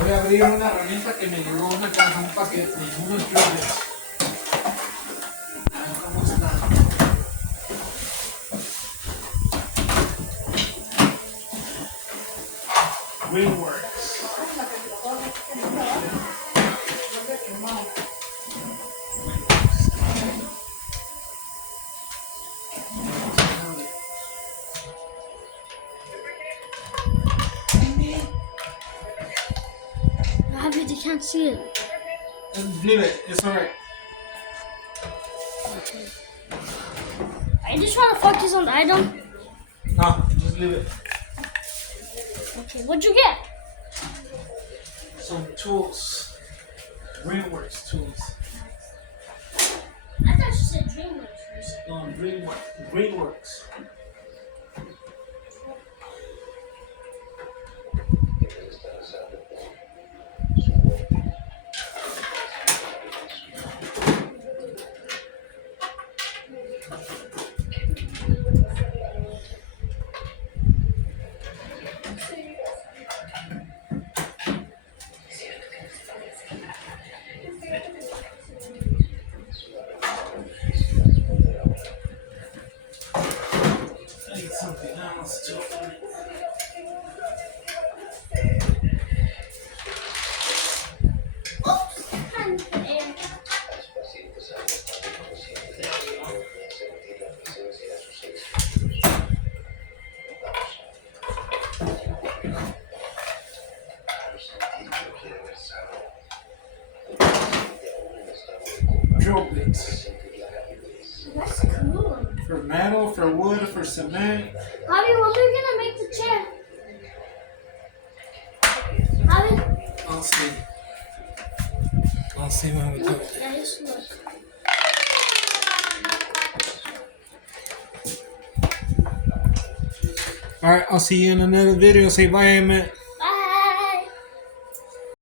Voy a abrir una herramienta que me llegó una caja, un paquete, unos joggers. A ver cómo está. Greenworks. You can't see it. Leave it, it's alright. Okay. I just want to focus on the item. No, just leave it. Okay, what'd you get? Some tools. Greenworks tools. I thought you said DreamWorks first. No, Greenworks. Something else to open it. Drill bits. That's cool. For metal, for wood, for cement. Javi, when are we gonna make the chair? Javi? I'll see. I'll see when we do it. Yeah, just look. Alright, I'll see you in another video. Say bye, Emmett.